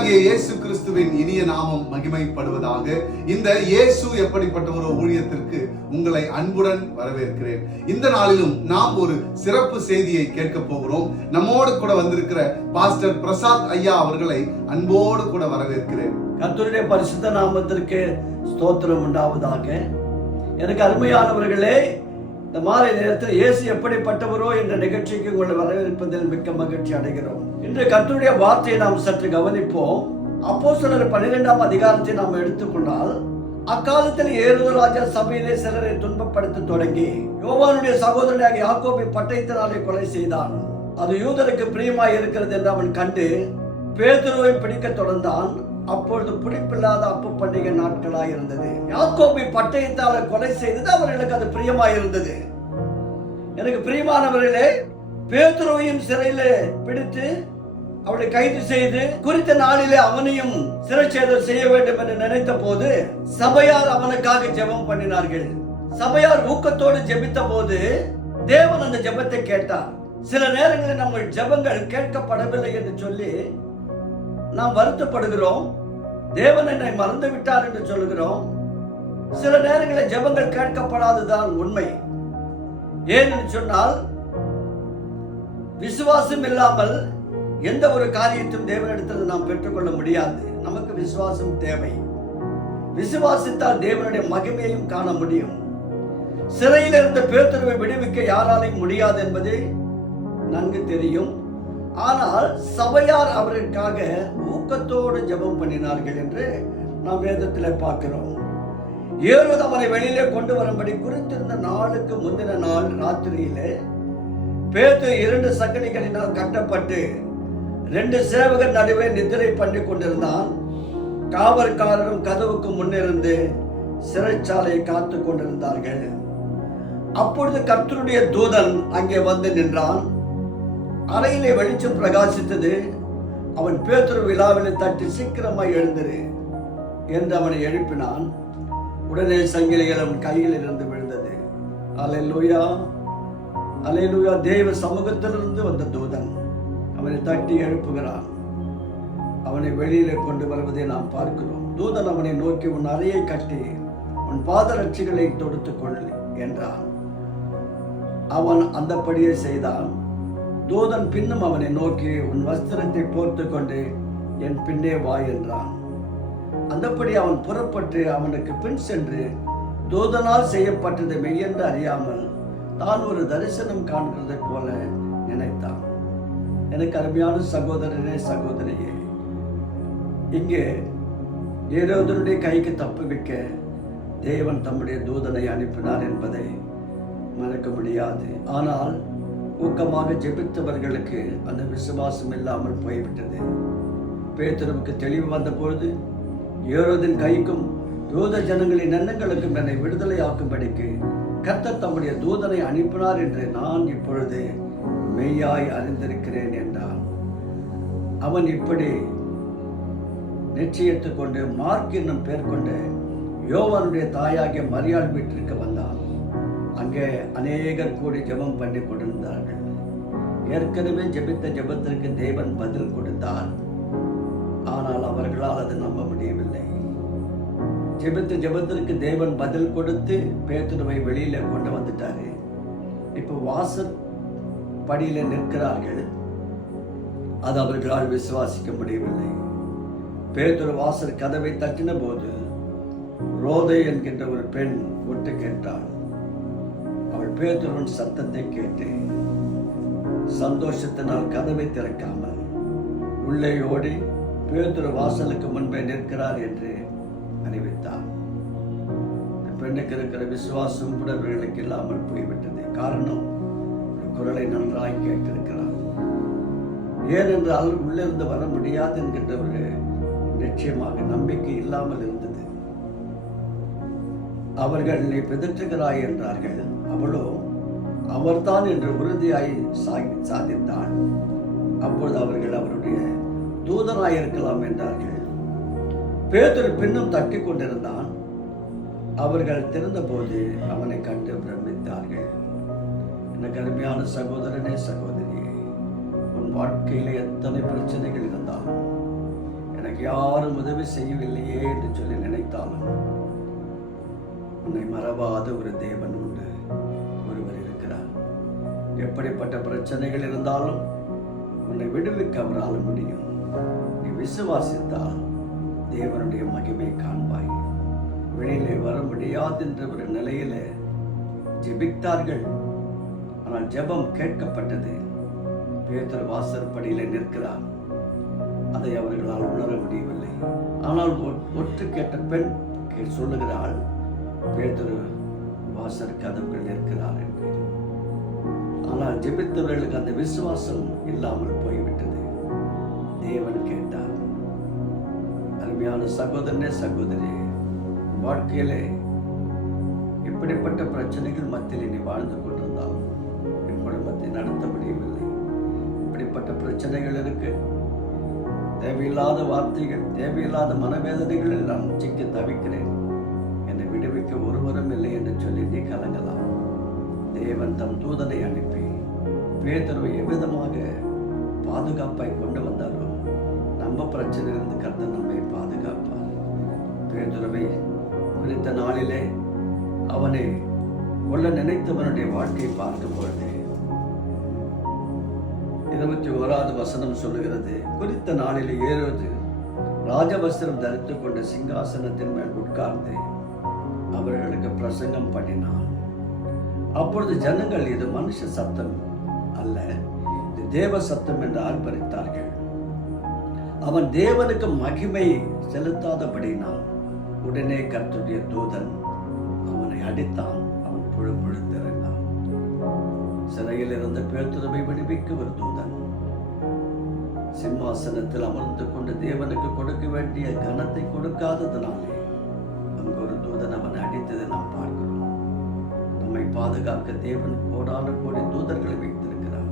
கர்த்தராகிய இயேசு கிறிஸ்துவின் இனிய நாமம் மகிமைப்படுவதாக இந்த இயேசு எப்படிப்பட்ட ஒரு ஊழியத்திற்கு உங்களை அன்புடன் வரவேற்கிறேன். இந்த நாளிலும் நாம் ஒரு சிறப்பு செய்தியை கேட்க போகிறோம். நம்மோடு கூட வந்திருக்கிற பாஸ்டர் பிரசாத் ஐயா அவர்களை அன்போடு கூட வரவேற்கிறேன். கர்த்தருடைய பரிசுத்த நாமத்திற்கு ஸ்தோத்திரம் உண்டாவதாக. எனக்கு அருமையானவர்களே இந்த மாலை நேரத்தில் இயேசு எப்படிப்பட்டவரோ என்ற நிகழ்ச்சிக்கு உங்களை வரவேற்பதில் மிக்க மகிழ்ச்சி அடைகிறோம். இன்று கத்துடைய வார்த்தையை நாம் சற்று கவனிப்போம். அப்போ சிலர் பன்னிரெண்டாம் அதிகாரத்தை நாம் எடுத்துக்கொண்டால் அக்காலத்தில் ஏழுதராஜா சபையிலே சிலரை துன்பப்படுத்த தொடங்கி யோவானுடைய சகோதரனாக யாக்கோபை பட்டயத்தினாலே கொலை செய்தான். அது யூதருக்கு பிரியமாய் இருக்கிறது என்று அவன் கண்டு பேதுருவை பிடிக்க தொடர்ந்தான். அப்பொழுது பிடிப்பில்லாத அப்பு பண்டிகை நாட்களாக இருந்தது யாக்கோபை பட்டயத்தால கொலை செய்தது அவர்களுக்கு அது பிரியமாக இருந்தது எனக்கு பிரியமானவர்களே பேதுருவையும் சிறையில பிடித்து அவளை கைது செய்து குறித்த நாளிலே அவனையும் சிறைச்சேதம் செய்ய வேண்டும் என்று நினைத்த போது சபையார் அவனுக்காக ஜெபம் பண்ணினார்கள். சபையார் ஊக்கத்தோடு ஜெபித்த போது தேவன் அந்த ஜெபத்தை கேட்டார். சில நேரங்களில் நம்ம ஜெபங்கள் கேட்கப்படவில்லை என்று சொல்லி நாம் வருத்தப்படுகிறோம். தேவன் என்னை மறந்து விட்டார் என்று சொல்லுகிறோம். சில நேரங்களில் ஜெபங்கள் கேட்கப்படாததுதான் உண்மை. ஏன் சொன்னால் விசுவாசம் இல்லாமல் எந்த ஒரு காரியத்தையும் தேவனிடத்தில் நாம் பெற்றுக்கொள்ள முடியாது. நமக்கு விசுவாசம் தேவை. விசுவாசித்தால் தேவனுடைய மகிமையையும் காண முடியும். சிறையில் இருந்த பேத்துருவை விடுவிக்க யாராலையும் முடியாது என்பது நன்கு தெரியும். ஆனால் சபையார் அவருக்காக ஊக்கத்தோடு ஜெபம் பண்ணினார்கள் என்று நாம் வேதத்தில் பார்க்கிறோம். ஏறுவது அவரை வெளியிலே கொண்டு வரும்படி குறித்திருந்த நாளுக்கு முந்தின நாள் ராத்திரியிலே பேத்து இரண்டு சக்கடிகளினால் கட்டப்பட்டு ரெண்டு சேவகர் நடுவே நித்திரை பண்ணி கொண்டிருந்தான். காவல்காரரும் கதவுக்கு முன்னிருந்து சிறைச்சாலையை காத்து கொண்டிருந்தார்கள். அப்பொழுது கர்த்தருடைய தூதன் அங்கே வந்து நின்றான். அறையிலே வெளிச்சம் பிரகாசித்தது. அவன் பேத்துரு விழாவிலே தட்டி சீக்கிரமாய் எழுந்திரு என்று அவனை எழுப்பினான். உடனே சங்கிலிகள் அவன் கையில் இருந்து விழுந்தது. அலையலூயா அலையலூயா தேவ சமூகத்திலிருந்து வந்த தூதன் அவனை தட்டி எழுப்புகிறான். அவனை வெளியிலே கொண்டு வருவதை நாம் பார்க்கிறோம். தூதன் அவனை நோக்கி உன் அறையை கட்டி உன் பாதரட்சிகளை தொடுத்துக் கொள் என்றான். அவன் அந்தப்படியே செய்தான். தூதன் பின்னும் அவனை நோக்கி உன் வஸ்திரத்தை போர்த்து கொண்டு என் பின்னே வா என்றான். அந்தப்படி அவன் புறப்பட்டு அவனுக்கு பின் சென்று தூதனால் செய்யப்பட்டது மெய்யென்று அறியாமல் தான் ஒரு தரிசனம் காண்கிறதை போல நினைத்தான். எனக்கு அருமையான சகோதரனே சகோதரியே இங்கே ஏரோதனுடைய கைக்கு தப்பு வைக்க தேவன் தம்முடைய தூதனை அனுப்பினார் என்பதை மறக்க முடியாது. ஆனால் ஊக்கமாக ஜெபித்தவர்களுக்கு அந்த விசுவாசம் இல்லாமல் போய்விட்டது. பேத்தனமுக்கு தெளிவு வந்த பொழுது ஏரோதின் கைக்கும் யூத ஜனங்களின் எண்ணங்களுக்கும் என்னை விடுதலையாக்கும்படிக்கு கர்த்தர் தம்முடைய தூதனை அனுப்பினார் என்று நான் இப்பொழுது மெய்யாய் அறிந்திருக்கிறேன் என்றான் அவன் இப்படி நிச்சயித்துக் கொண்டு மார்க் என்னும் பேர் கொண்டு யோவானுடைய தாயாகிய மரியாள் வீட்டிற்கு வந்தான். அங்கே அநேகர் கூடி ஜெபம் பண்ணி கொண்டிருந்தார்கள். ஏற்கனவே ஜெபித்த ஜெபத்திற்கு தேவன் பதில் கொடுத்தார். ஆனால் அவர்களால் அதை நம்ப முடியவில்லை. ஜெபித்த ஜெபத்திற்கு தேவன் பதில் கொடுத்து பேத்துருவை வெளியில கொண்டு வந்துட்டாரு. இப்போ வாசல் படியில நிற்கிறார்கள். அது அவர்களால் விசுவாசிக்க முடியவில்லை. பேதுரு வாசல் கதவை தட்டின போது ரோதை என்கின்ற ஒரு பெண் ஒட்டு கேட்டாள். பேதுருவின் சத்தத்தை கேட்டு சந்தோஷத்தினால் கதவை திறக்காமல் உள்ளே ஓடி பேதுரு வாசலுக்கு முன்பே நிற்கிறார் என்று அறிவித்தார் பெண்ணுக்கு இருக்கிற விசுவாசம் கூட இவர்களுக்கு இல்லாமல் போய்விட்டது. காரணம் குரலை நன்றாய் கேட்டிருக்கிறார். ஏனென்றால் உள்ளிருந்து வர முடியாது என்கின்ற ஒரு நிச்சயமாக நம்பிக்கை இல்லாமல் இருந்தது. அவர்கள் நீ பிதற்றுகிறாய் என்றார்கள். அவளோ அவர்தான் என்று உறுதியாய் சாதித்தான் சாதித்தாள். அப்பொழுது அவர்கள் அவருடைய தூதனாய் இருக்கலாம் என்றார்கள். பேதர் பின்னும் தட்டி கொண்டிருந்தான். அவர்கள் திறந்தபோது அவனை கண்டு பிரமித்தார்கள். எனக்கு அருமையான சகோதரனே சகோதரியே உன் வாழ்க்கையில் எத்தனை பிரச்சனைகள் இருந்தாலும் எனக்கு எனக்கு யாரும் உதவி செய்யவில்லையே என்று சொல்லி நினைத்தாலும் உன்னை மறவாத ஒரு தேவன் உண்டு. ஒருவர் இருக்கிறார். எப்படிப்பட்ட பிரச்சனைகள் இருந்தாலும் உன்னை விடுவிக்க அவரால் முடியும். நீ விசுவாசித்தால் தேவனுடைய மகிமை காண்பாய். வெளியிலே வர முடியாதென்ற ஒரு நிலையில ஜெபித்தார்கள். ஆனால் ஜெபம் கேட்கப்பட்டது. பேதர் வாசற்படியிலே நிற்கிறார். அதை அவர்களால் உணர முடியவில்லை. ஆனால் ஒற்று கேட்ட பெண் கே- சொல்லுகிறாள் பேதுரு வாசல் கதவுகள் இருக்கிறார் என்று. ஆனால் ஜெபித்தவர்களுக்கு அந்த விசுவாசம் இல்லாமல் போய்விட்டது. தேவன் கேட்டார் அருமையான சகோதரனே சகோதரி வாழ்க்கையிலே இப்படிப்பட்ட பிரச்சனைகள் மத்தியில் நீ வாழ்ந்து கொண்டிருந்தால் என் குடும்பத்தை நடத்த முடியவில்லை. இப்படிப்பட்ட பிரச்சனைகள் இருக்கு. தேவையில்லாத வார்த்தைகள் தேவையில்லாத மனவேதனைகளில் நான் சிக்கி தவிக்கிறேன். என்னை ஒருவரும் இல்லை என்று சொல்லி நீ கலங்கலாம். தேவன் தம் தூதனை அனுப்பி பேதர்வை எவ்விதமாக பாதுகாப்பாய் கொண்டு வந்தாரோ நம்ம பிரச்சனையிலிருந்து கர்த்தர் நம்மை பாதுகாப்பார். பேதுருவை குறித்த நாளிலே அவனை கொள்ள நினைத்தவனுடைய வாழ்க்கையை பார்க்கும் பொழுது இருபத்தி ஓராவது வசனம் சொல்லுகிறது குறித்த நாளில் ஏறுவது ராஜவஸ்திரம் தரித்துக் கொண்ட சிங்காசனத்தின் மேல் உட்கார்ந்து அவர்களுக்கு பிரசங்கம் பண்ணினார். அப்பொழுது ஜனங்கள் இது மனுஷ சத்தம் அல்ல இது தேவ சத்தம் என்று ஆர்ப்பரித்தார்கள். அவன் தேவனுக்கு மகிமை செலுத்தாதபடினால் உடனே கர்த்துடைய தூதன் அவனை அடித்தான். அவன் புழு புழுத்திருந்தான் சிறையில் இருந்த பேத்துருவை விடுவிக்க ஒரு தூதன். சிம்மாசனத்தில் அமர்ந்து கொண்டு தேவனுக்கு கொடுக்க வேண்டிய கனத்தை கொடுக்காததினாலே தூதன் அவனை அடித்ததை நாம் பார்க்கிறோம். நம்மை பாதுகாக்க தேவன் கோடான கோடி தூதர்களை வைத்திருக்கிறார்.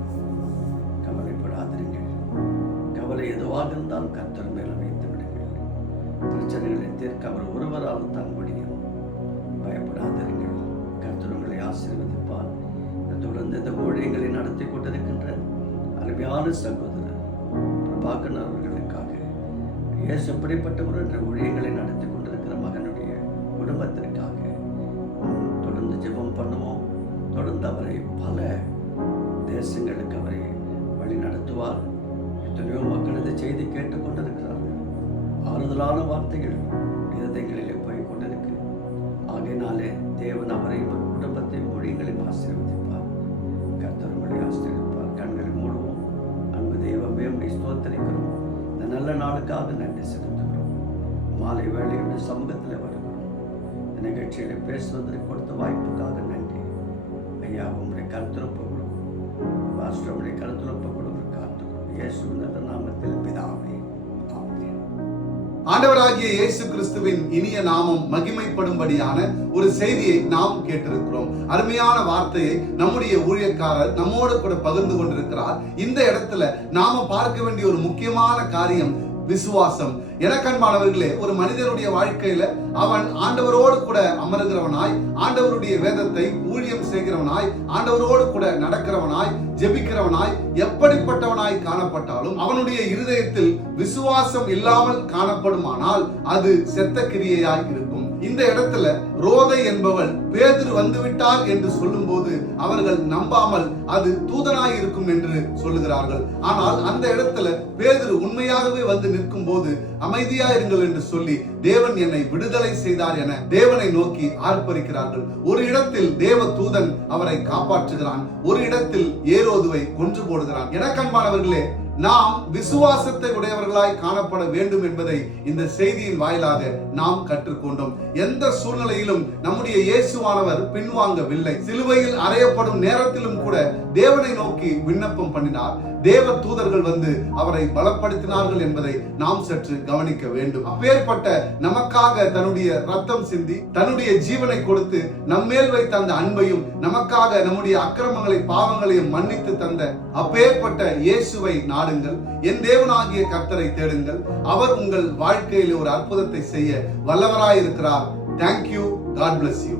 கவலைப்படாதிருங்கள். கவலை எதுவாக இருந்தாலும் கர்த்தர் மேல வைத்து விடுங்கள். பிரச்சனைகளை தீர்க்க அவர் ஒருவரால் தான் முடியும். பயப்படாதிருங்கள். கர்த்தர் உங்களை ஆசீர்வதிப்பார். தொடர்ந்து இந்த ஊழியங்களை நடத்தி கொண்டிருக்கின்ற அருமையான சகோதரர் பிரபாகரன் அவர்களுக்காக இயேசு எப்படிப்பட்டவர் என்ற ஊழியங்களை நடத்தி கொண்டிருக்கிற மகன் குடும்பத்திற்காக தொடர்ந்து ஜெபம் பண்ணுவோம். தொடர்ந்து அவரை பல தேசங்களுக்கு அவரை வழி நடத்துவார். எத்தனையோ மக்கள் இந்த செய்தி கேட்டுக்கொண்டிருக்கிறார்கள் ஆறுதலான வார்த்தைகள் இருதயங்களிலே போய் கொண்டிருக்கு. ஆகையினாலே தேவன் அவரை குடும்பத்தை மொழிகளையும் ஆசீர்வதிப்பார். கர்த்தர் மொழி ஆசீர்வதிப்பார். கண்களை மூடுவோம். அன்பு தெய்வமே உங்களை ஸ்தோத்தரிக்கிறோம். இந்த நல்ல நாளுக்காக நன்றி செலுத்துகிறோம். மாலை வேலையுடைய சமூகத்தில் இந்த நிகழ்ச்சியில் பேசுவதற்கு கொடுத்த வாய்ப்புக்காக நன்றி. ஐயா உங்களுடைய கருத்துரப்ப கொடுக்கும். பாஸ்டர் உங்களுடைய கருத்துரப்ப கொடுக்க காத்து இயேசு நல்ல நாமத்தில் பிதாவே ஆண்டவராகிய இயேசு கிறிஸ்துவின் இனிய நாமம் மகிமைப்படும்படியான ஒரு செய்தியை நாம் கேட்டிருக்கிறோம். அருமையான வார்த்தையை நம்முடைய ஊழியக்காரர் நம்மோடு கூட பகிர்ந்து கொண்டிருக்கிறார். இந்த இடத்துல நாம பார்க்க வேண்டிய ஒரு முக்கியமான காரியம் விசுவாசம். எனக்கன்பானவர்களே ஒரு மனிதனுடைய வாழ்க்கையில அவன் ஆண்டவரோடு கூட அமருகிறவனாய் ஆண்டவருடைய வேதத்தை ஊழியம் செய்கிறவனாய் ஆண்டவரோடு கூட நடக்கிறவனாய் ஜெபிக்கிறவனாய் எப்படிப்பட்டவனாய் காணப்பட்டாலும் அவனுடைய இருதயத்தில் விசுவாசம் இல்லாமல் காணப்படுமானால் அது செத்த கிரியையாய் இருக்கும். இந்த இடத்துல ரோதை என்பவள் பேதுரு வந்துவிட்டார் என்று சொல்லும்போது அவர்கள் நம்பாமல் அது தூதனாய் இருக்கும் என்று சொல்லுகிறார்கள். ஆனால் அந்த இடத்துல பேதுரு உண்மையாகவே வந்து நிற்கும் போது அமைதியா இருங்கள் என்று சொல்லி தேவன் என்னை விடுதலை செய்தார் என தேவனை நோக்கி ஆர்ப்பரிக்கிறார்கள். ஒரு இடத்தில் தேவ தூதன் அவரை காப்பாற்றுகிறான். ஒரு இடத்தில் ஏரோதுவை கொன்று போடுகிறான். எனக்கன்பானவர்களே நாம் விசுவாசத்தை உடையவர்களாய் காணப்பட வேண்டும் என்பதை இந்த செய்தியின் வாயிலாக நாம் கற்றுக்கொண்டோம். எந்த சூழ்நிலையிலும் நம்முடைய இயேசுவானவர் பின்வாங்கவில்லை. சிலுவையில் அறையப்படும் நேரத்திலும் கூட தேவனை நோக்கி விண்ணப்பம் பண்ணினார். தேவ தூதர்கள் வந்து அவரை பலப்படுத்தினார்கள் என்பதை நாம் சற்று கவனிக்க வேண்டும். அப்பேற்பட்ட நமக்காக தன்னுடைய ரத்தம் சிந்தி தன்னுடைய ஜீவனை கொடுத்து நம்மேல் வைத்த அந்த அன்பையும் நமக்காக நம்முடைய அக்கிரமங்களை பாவங்களையும் மன்னித்து தந்த அப்பேற்பட்ட இயேசுவை நாடுங்கள் என் தேவனாகிய கர்த்தரை தேடுங்கள். அவர் உங்கள் வாழ்க்கையில் ஒரு அற்புதத்தை செய்ய வல்லவராயிருக்கிறார். Thank you God bless you